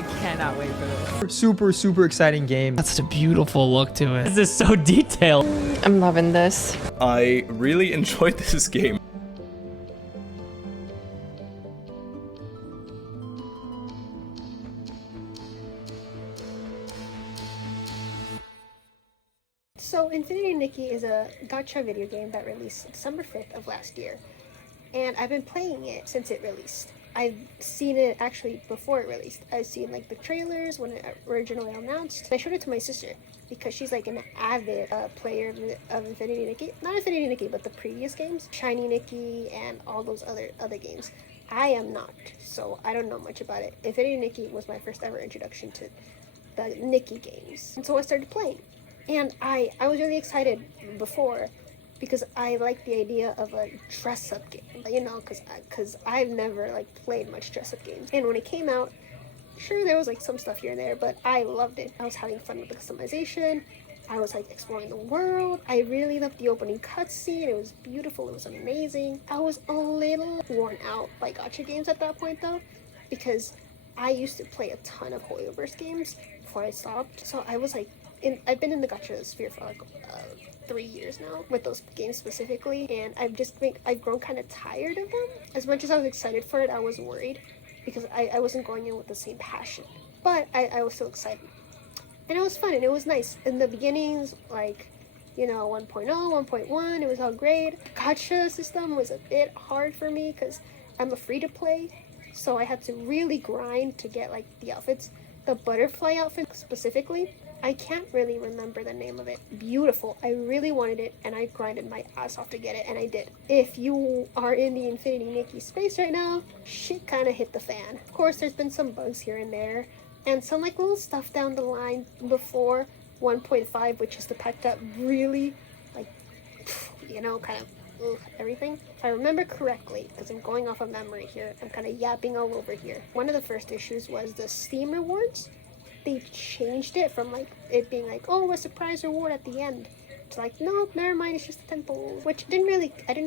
I cannot wait for this. Super exciting game. That's a beautiful look to it. This is so detailed. I'm loving this. I really enjoyed this game. So Infinity Nikki is a gacha video game that released December 5th of last year. And I've been playing it since it released. I've seen it actually before it released. I've seen like the trailers when it originally announced. I showed it to my sister because she's like an avid player of Infinity Nikki. Not Infinity Nikki, but the previous games. Shiny Nikki and all those other games. I am not, so I don't know much about it. Infinity Nikki was my first ever introduction to the Nikki games. And so I started playing. And I was really excited before because I like the idea of a dress-up game, you know, because I've never like played much dress-up games. And when it came out, sure there was like some stuff here and there, but I loved it. I was having fun with the customization. I was like exploring the world. I really loved the opening cutscene. It was beautiful. It was amazing. I was a little worn out by gacha games at that point though, because I used to play a ton of Hoyoverse games before I stopped. So I was like, I've been in the gacha sphere for like 3 years now with those games specifically, and I've grown kind of tired of them. As much as I was excited for it, I was worried because I wasn't going in with the same passion, but I was still excited, and it was fun and it was nice. In the beginnings, like, you know, 1.0, 1.1, it was all great. The gacha system was a bit hard for me because I'm a free to play, so I had to really grind to get like the outfits. The butterfly outfit specifically, I can't really remember the name of it. Beautiful. I really wanted it, and I grinded my ass off to get it, and I did. If you are in the Infinity Nikki space right now, shit kind of hit the fan. Of course, there's been some bugs here and there, and some like little stuff down the line before 1.5, which is the pack that really, like, you know, kind of everything. If I remember correctly, because I'm going off of memory here, I'm kind of yapping all over here. One of the first issues was the Steam rewards. They changed it from like it being like, oh, a surprise reward at the end, to like, no, never mind, it's just a temple, which I didn't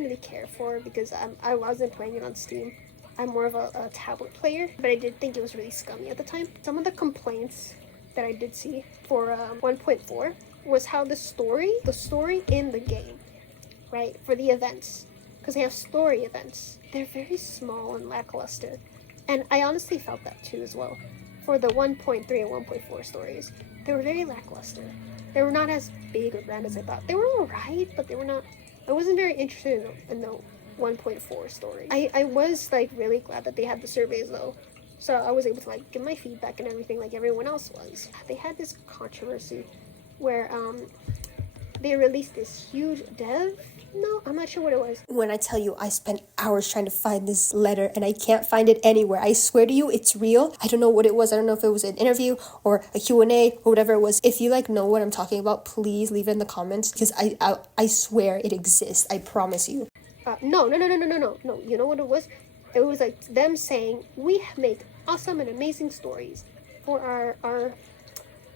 really care for because I wasn't playing it on Steam. I'm more of a tablet player, but I did think it was really scummy at the time. Some of the complaints that I did see for 1.4 was how the story in the game, right, for the events, because they have story events, they're very small and lackluster, and I honestly felt that too as well. For the 1.3 and 1.4 stories, they were very lackluster. They were not as big or grand as I thought. They were alright, but they were not. I wasn't very interested in the 1.4 story. I was like really glad that they had the surveys though, so I was able to like give my feedback and everything like everyone else was. They had this controversy where they released this huge dev. No, I'm not sure what it was. When I tell you I spent hours trying to find this letter and I can't find it anywhere, I swear to you, it's real. I don't know what it was. I don't know if it was an interview or a Q&A or whatever it was. If you like know what I'm talking about, please leave it in the comments because I swear it exists. I promise you. No. You know what it was? It was like them saying, we make awesome and amazing stories for our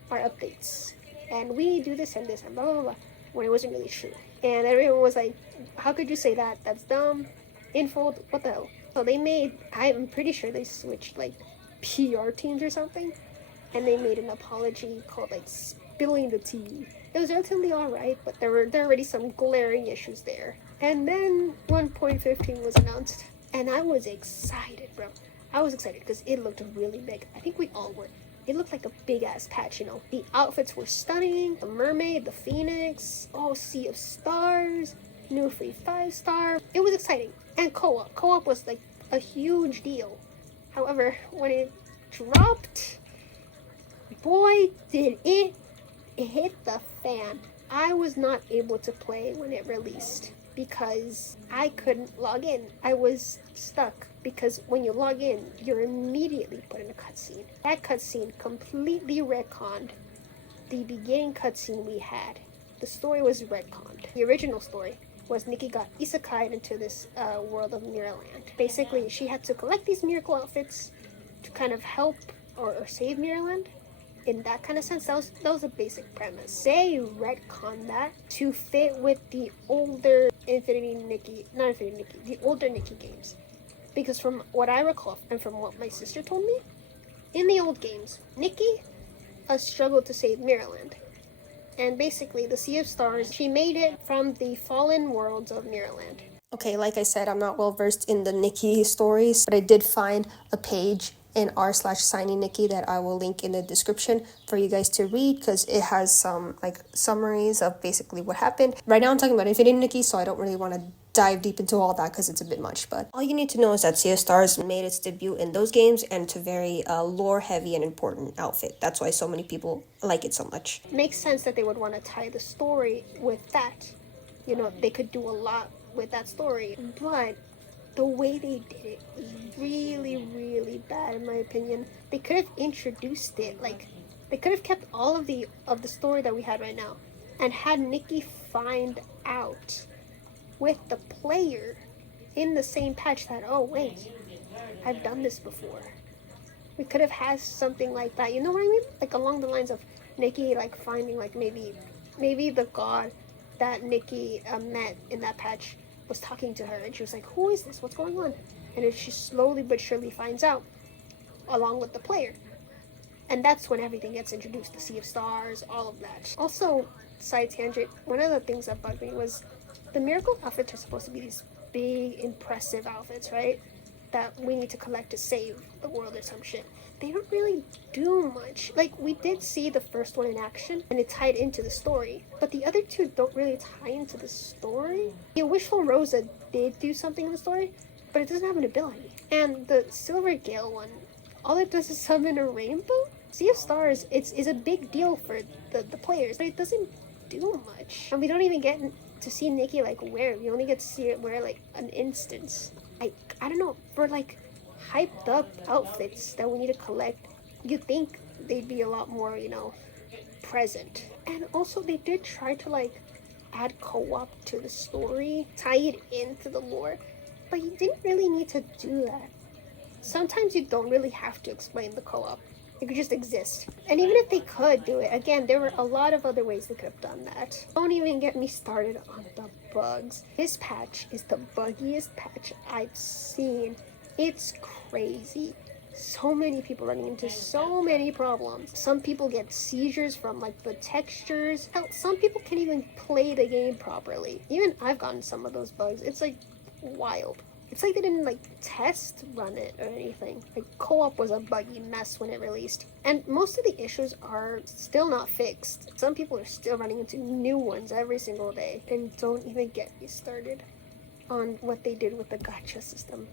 updates. And we do this and this and blah, blah, blah, when it wasn't really true. And everyone was like, how could you say that? That's dumb. Info, what the hell? So they made, I'm pretty sure they switched like PR teams or something. And they made an apology called like spilling the tea. It was relatively alright, but there were already some glaring issues there. And then 1.15 was announced. And I was excited, bro. I was excited because it looked really big. I think we all were. It looked like a big-ass patch, you know. The outfits were stunning. The mermaid, the phoenix, oh, sea of stars, new free 5-star. It was exciting. And co-op. Co-op was, like, a huge deal. However, when it dropped, boy, did it hit the fan. I was not able to play when it released because I couldn't log in. I was stuck because when you log in, you're immediately put in a cutscene. That cutscene completely retconned the beginning cutscene we had. The story was retconned. The original story was Nikki got isekai'd into this world of Mirrorland. Basically, she had to collect these miracle outfits to kind of help or save Mirrorland. In that kind of sense, that was a basic premise. They retconned that to fit with the older the older Nikki games. Because from what I recall, and from what my sister told me, in the old games, Nikki struggled to save Mirrorland. And basically, the Sea of Stars, she made it from the fallen worlds of Mirrorland. Okay, like I said, I'm not well versed in the Nikki stories, but I did find a page in r/signing Nikki that I will link in the description for you guys to read, because it has some like summaries of basically what happened. Right now I'm talking about Infinity Nikki, so I don't really want to dive deep into all that because it's a bit much, but all you need to know is that Sea of Stars made its debut in those games, and it's a very lore heavy and important outfit. That's why so many people like it so much. It makes sense that they would want to tie the story with that. You know, they could do a lot with that story, but the way they did it was really, really bad in my opinion. They could have introduced it, like they could have kept all of the story that we had right now and had Nikki find out with the player in the same patch that, oh wait, I've done this before. We could have had something like that, you know what I mean? Like along the lines of Nikki like finding like maybe the god that Nikki met in that patch was talking to her, and she was like, who is this? What's going on? And then she slowly but surely finds out along with the player. And that's when everything gets introduced, the Sea of Stars, all of that. Also, side tangent, one of the things that bugged me was the miracle outfits are supposed to be these big, impressive outfits, right? That we need to collect to save the world or some shit. They don't really do much. Like, we did see the first one in action, and it tied into the story. But the other two don't really tie into the story. The Wishful Rosa did do something in the story, but it doesn't have an ability. And the Silver Gale one, all it does is summon a rainbow? Sea of Stars is a big deal for the players, but it doesn't do much. And we don't even get to see Nikki, like, wear it. We only get to see it wear, like, an instance. I don't know, for, like, hyped up outfits that we need to collect, you think they'd be a lot more, you know, present. And also they did try to like add co-op to the story, tie it into the lore, but you didn't really need to do that. Sometimes you don't really have to explain the co-op. It could just exist. And even if they could do it, again, there were a lot of other ways they could have done that. Don't even get me started on the bugs. This patch is the buggiest patch I've seen. It's crazy. So many people running into so many problems. Some people get seizures from like the textures. Hell, some people can't even play the game properly. Even I've gotten some of those bugs. It's like wild. It's like they didn't like test run it or anything. Like co-op was a buggy mess when it released. And most of the issues are still not fixed. Some people are still running into new ones every single day. And don't even get me started on what they did with the gacha system.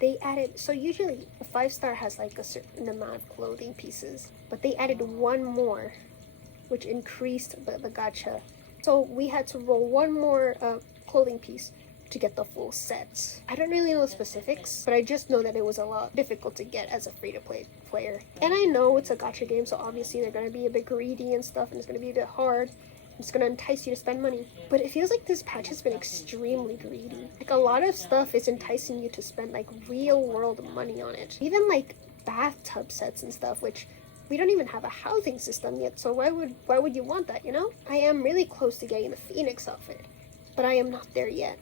They added, so usually a 5-star has like a certain amount of clothing pieces, but they added one more, which increased the gacha. So we had to roll one more clothing piece to get the full sets. I don't really know the specifics, but I just know that it was a lot difficult to get as a free-to-play player. And I know it's a gacha game, so obviously they're going to be a bit greedy and stuff, and it's going to be a bit hard. It's going to entice you to spend money. But it feels like this patch has been extremely greedy. Like, a lot of stuff is enticing you to spend, like, real-world money on it. Even, like, bathtub sets and stuff, which we don't even have a housing system yet, so why would you want that, you know? I am really close to getting the Phoenix outfit, but I am not there yet.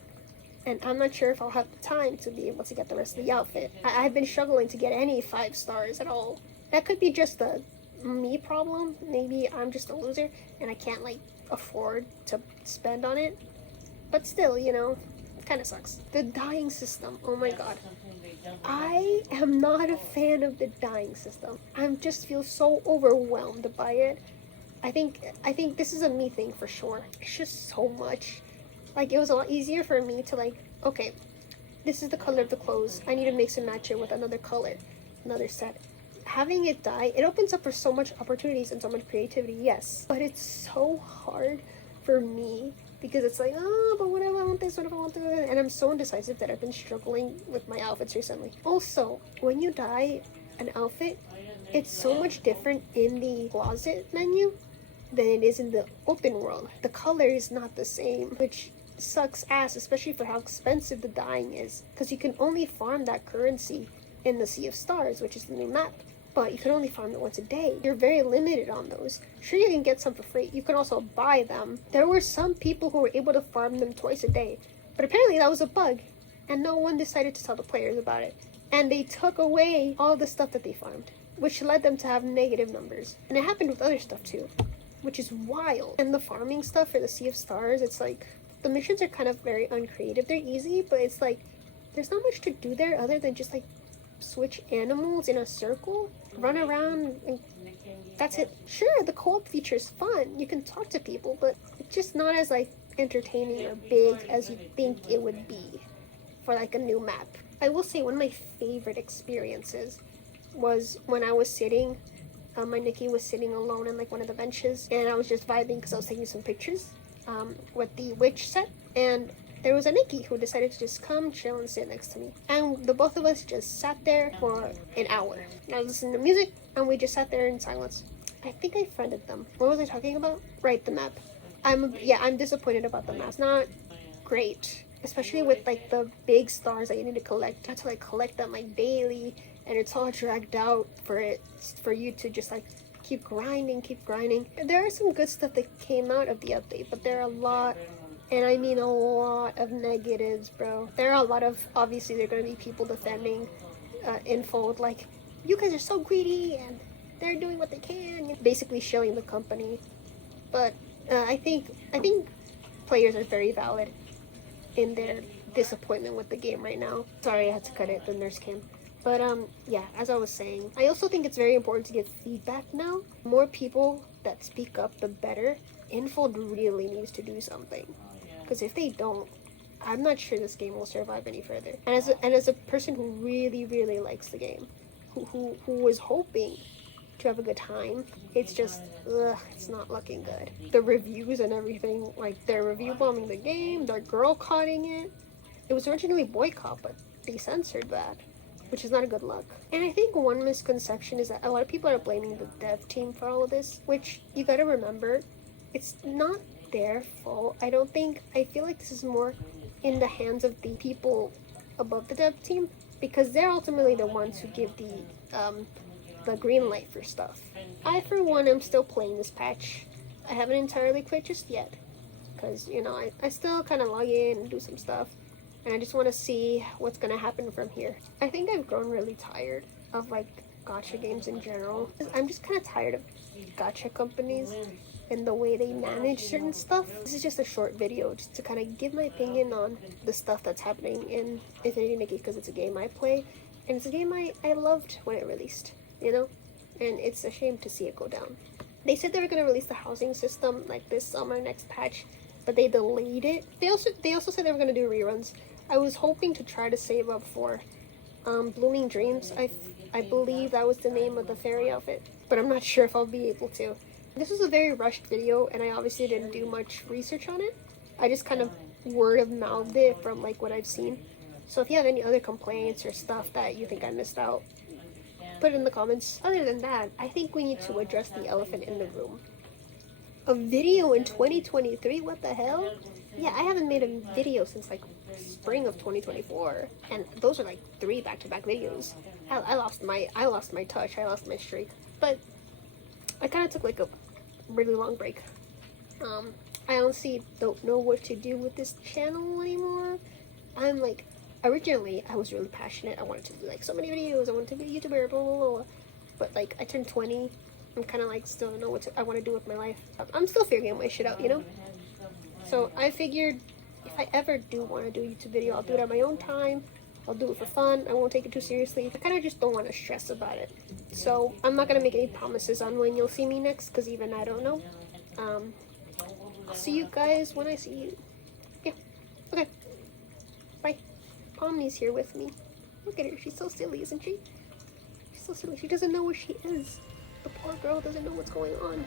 And I'm not sure if I'll have the time to be able to get the rest of the outfit. I've been struggling to get any 5 stars at all. That could be just a me problem. Maybe I'm just a loser and I can't, like, afford to spend on it, but still, you know, it kind of sucks. The dying system, oh my god, I am not a fan of the dying system. I just feel so overwhelmed by it. I think this is a me thing for sure. It's just so much. Like, it was a lot easier for me to, like, okay, this is the color of the clothes, I need to mix and match it with another color, another set. Having it die, it opens up for so much opportunities and so much creativity, yes. But it's so hard for me because it's like, oh, but what if I want this, what if I want that? And I'm so indecisive that I've been struggling with my outfits recently. Also, when you dye an outfit, it's so much different in the closet menu than it is in the open world. The color is not the same, which sucks ass, especially for how expensive the dyeing is. Because you can only farm that currency in the Sea of Stars, which is the new map. But you can only farm it once a day. You're very limited on those. Sure, you can get some for free. You can also buy them. There were some people who were able to farm them twice a day. But apparently that was a bug. And no one decided to tell the players about it. And they took away all the stuff that they farmed. which led them to have negative numbers. And it happened with other stuff too, which is wild. And the farming stuff for the Sea of Stars, it's like, the missions are kind of very uncreative. They're easy, but it's like, there's not much to do there other than just like switch animals in a circle, run around, and that's it. Sure, the co-op feature is fun. You can talk to people, but it's just not as like entertaining or big as you think it would be for like a new map. I will say one of my favorite experiences was when I was sitting, my Nikki was sitting alone on like one of the benches, and I was just vibing because I was taking some pictures with the witch set, and there was a Nikki who decided to just come chill and sit next to me, and the both of us just sat there for an hour. I was listening to music and we just sat there in silence. I think I friended them. What was I talking about? Right, the map. I'm disappointed about the map. It's not great, especially with like the big stars that you need to collect. You have to like collect them like daily, and it's all dragged out for you to just like keep grinding. There are some good stuff that came out of the update, but there are a lot, and I mean a lot of negatives, bro. There are a lot of, obviously there are going to be people defending Infold, like, you guys are so greedy and they're doing what they can, basically shilling the company. But I think players are very valid in their disappointment with the game right now. Sorry, I had to cut it, the nurse came. But yeah, as I was saying, I also think it's very important to get feedback now. More people that speak up, the better. Infold really needs to do something, because if they don't, I'm not sure this game will survive any further. And as a person who really likes the game, who was hoping to have a good time, it's just, it's not looking good. The reviews and everything, like, they're review bombing the game, they're girl-cotting it. It was originally boycott, but they censored that, which is not a good look. And I think one misconception is that a lot of people are blaming the dev team for all of this, which you gotta remember, it's not their fault. I feel like this is more in the hands of the people above the dev team, because they're ultimately the ones who give the green light for stuff. I, for one, am still playing this patch. I haven't entirely quit just yet, because, you know, I still kind of log in and do some stuff, and I just want to see what's going to happen from here. I think I've grown really tired of, like, gacha games in general. I'm just kind of tired of gacha companies and the way they manage certain stuff. This is just a short video just to kind of give my opinion on the stuff that's happening in Infinity Nikki, because it's a game I play, and it's a game I loved when it released, you know? And it's a shame to see it go down. They said they were going to release the housing system like this summer, next patch, but they delayed it. They also said they were going to do reruns. I was hoping to try to save up for Blooming Dreams. I believe that was the name of the fairy outfit, but I'm not sure if I'll be able to. This was a very rushed video, and I obviously didn't do much research on it. I just kind of word of mouthed it from like what I've seen. So if you have any other complaints or stuff that you think I missed out, put it in the comments. Other than that, I think we need to address the elephant in the room. A video in 2023? What the hell? Yeah, I haven't made a video since like spring of 2024, and those are like 3 back-to-back videos. I lost my touch. I lost my streak. But I kind of took like a really long break. I honestly don't know what to do with this channel anymore. I'm like, originally I was really passionate. I wanted to do like so many videos. I wanted to be a YouTuber, blah blah blah. But like, I turned 20. I'm kind of like still don't know what I want to do with my life. I'm still figuring my shit out, you know. So I figured if I ever do want to do a YouTube video, I'll do it at my own time. I'll do it for fun. I won't take it too seriously. I kind of just don't want to stress about it. So I'm not going to make any promises on when you'll see me next, because even I don't know. I'll see you guys when I see you. Yeah. Okay. Bye. Pomni's here with me. Look at her. She's so silly, isn't she? She's so silly. She doesn't know where she is. The poor girl doesn't know what's going on.